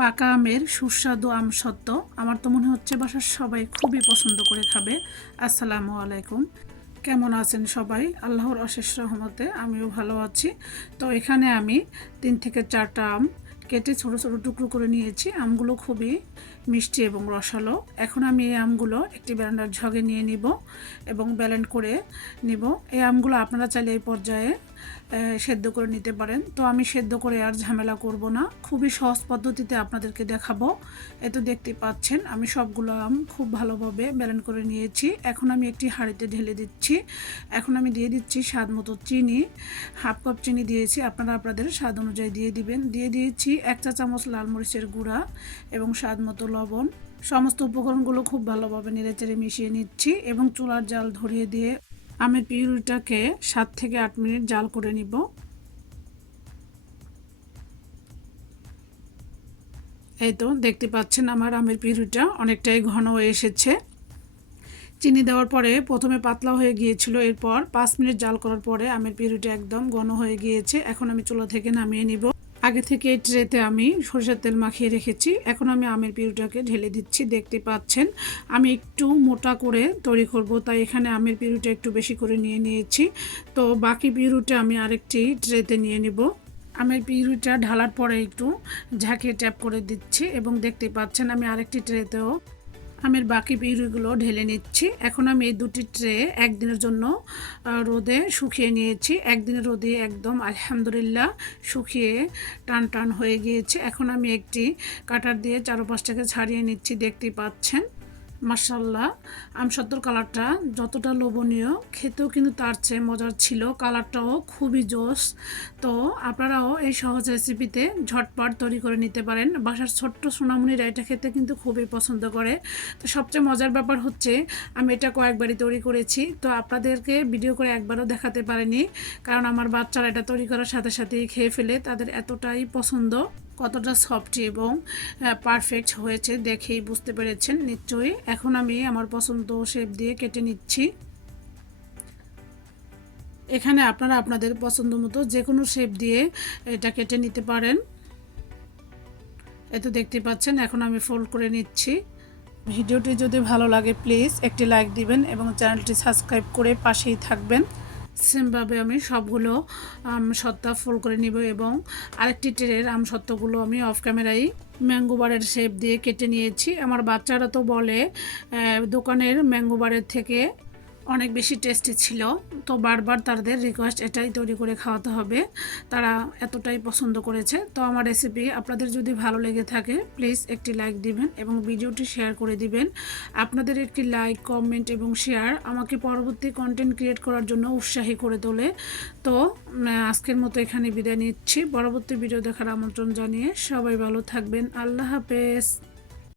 পাকা আমের সুস্বাদু আম সত্ত্ব আমার তো মনে হচ্ছে বাসার সবাই খুবই পছন্দ করে খাবে। আসসালামু আলাইকুম। কেমন আছেন সবাই? আল্লাহর অশেষ রহমতে আমিও ভালো আছি। তো এখানে আমি তিন থেকে চারটা আম কেটে ছোট ছোট টুকরো করে নিয়েছি। আমগুলো খুবই মিষ্টি এবং রসালো। এখন আমি এই আমগুলো একটি ব্যান্ডার ঝগে নিয়ে নিব এবং ব্যালেন্ড করে নিব। এই আমগুলো আপনারা চাইলে এই পর্যায়ে সেদ্ধ করে নিতে পারেন। তো আমি সেদ্ধ করে আর ঝামেলা করব না। খুবই সহজ পদ্ধতিতে আপনাদেরকে দেখাবো। এ তো দেখতে পাচ্ছেন, আমি সবগুলো আম খুব ভালোভাবে ব্যালেন্ড করে নিয়েছি। এখন আমি একটি হাঁড়িতে ঢেলে দিচ্ছি। এখন আমি দিয়ে দিচ্ছি স্বাদ মতো চিনি। হাফ কাপ চিনি দিয়েছি। আপনারা আপনাদের স্বাদ অনুযায়ী দিয়ে দিবেন। দিয়ে দিয়েছি এক চা চামচ লাল মরিচের গুঁড়া এবং স্বাদ মতো লবণ। সমস্ত উপকরণগুলো খুব ভালোভাবে নেড়েচেড়ে মিশিয়ে নিচ্ছি এবং চুলার জাল ধরিয়ে দিয়ে আমের পিউরিটাকে সাত থেকে আট মিনিট জাল করে নিব। এই তো দেখতে পাচ্ছেন আমার আমের পিউরিটা অনেকটাই ঘন হয়ে এসেছে। চিনি দেওয়ার পরে প্রথমে পাতলা হয়ে গিয়েছিল, এরপর পাঁচ মিনিট জাল করার পরে আমের পিউরিটা একদম ঘন হয়ে গিয়েছে। এখন আমি চুলা থেকে নামিয়ে নিব। আগে থেকে এই ট্রেতে আমি সরষের তেল মাখিয়ে রেখেছি। এখন আমি আমের পিউটাকে ঢেলে দিচ্ছি। দেখতে পাচ্ছেন, আমি একটু মোটা করে তৈরি করব, তাই এখানে আমের পিউরিটা একটু বেশি করে নিয়ে নিয়েছি। তো বাকি পিউরিটা আমি আরেকটি ট্রেতে নিয়ে নিব। আমের পিউরিটা ঢালার পরে একটু ঝাঁকিয়ে ট্যাপ করে দিচ্ছি এবং দেখতে পাচ্ছেন, আমি আরেকটি ট্রেতেও আমের বাকি বিড়িগুলো ঢেলে নিচ্ছি। এখন আমি এই দুটি ট্রে একদিনের জন্য রোদে শুকিয়ে নিয়েছি। একদিনের রোদে একদম আলহামদুলিল্লাহ শুকিয়ে টান টান হয়ে গিয়েছে। এখন আমি একটি কাটার দিয়ে চারোপাশটাকে ছাড়িয়ে নিচ্ছি, দেখতেই পাচ্ছেন। মার্শাল্লাহ আমসত্তর কালারটা যতটা লোভনীয়, খেতেও কিন্তু তার চেয়ে মজার ছিল। কালারটাও খুবই জোস। তো আপনারাও এই সহজ রেসিপিতে ঝটপট তৈরি করে নিতে পারেন। বাসার ছোট্ট সোনামণিরা এটা খেতে কিন্তু খুবই পছন্দ করে। তো সবচেয়ে মজার ব্যাপার হচ্ছে, আমি এটা কয়েকবারই তৈরি করেছি। তো আপনাদেরকে ভিডিও করে একবারও দেখাতে পারিনি। কারণ আমার বাচ্চারা এটা তৈরি করার সাথে সাথেই খেয়ে ফেলে, তাদের এতটাই পছন্দ। কতটা সফট এবং পারফেক্ট হয়েছে দেখেই বুঝতে পেরেছেন নিশ্চয়ই। এখন আমি আমার পছন্দ শেপ দিয়ে কেটে নিচ্ছি। এখানে আপনারা আপনাদের পছন্দ মতো যে কোনো শেপ দিয়ে এটা কেটে নিতে পারেন। এ তো দেখতে পাচ্ছেন এখন আমি ফোল্ড করে নিচ্ছি। ভিডিওটি যদি ভালো লাগে প্লিজ একটি লাইক দিবেন এবং চ্যানেলটি সাবস্ক্রাইব করে পাশেই থাকবেন। সেমভাবে আমি সবগুলো সত্তা ফুল করে নিব এবং আরেকটি ট্রের আম সত্তাগুলো আমি অফ ক্যামেরাই ম্যাঙ্গোবারের শেপ দিয়ে কেটে নিয়েছি। আমার বাচ্চারা তো বলে দোকানের ম্যাঙ্গোবারের থেকে অনেক বেশি টেস্টি ছিল। তো বারবার তাদের রিকোয়েস্ট এটাই তৈরি করে খাওয়াতে হবে। তারা এতটাই পছন্দ করেছে। তো আমার রেসিপি আপনাদের যদি ভালো লেগে থাকে প্লিজ একটি লাইক দিবেন এবং ভিডিওটি শেয়ার করে দিবেন। আপনাদের একটি লাইক কমেন্ট এবং শেয়ার আমাকে পরবর্তী কন্টেন্ট ক্রিয়েট করার জন্য উৎসাহী করে তোলে। তো আজকের মতো এখানে বিদায় নিচ্ছি। পরবর্তী ভিডিও দেখার আমন্ত্রণ জানিয়ে সবাই ভালো থাকবেন। আল্লাহ হাফেজ।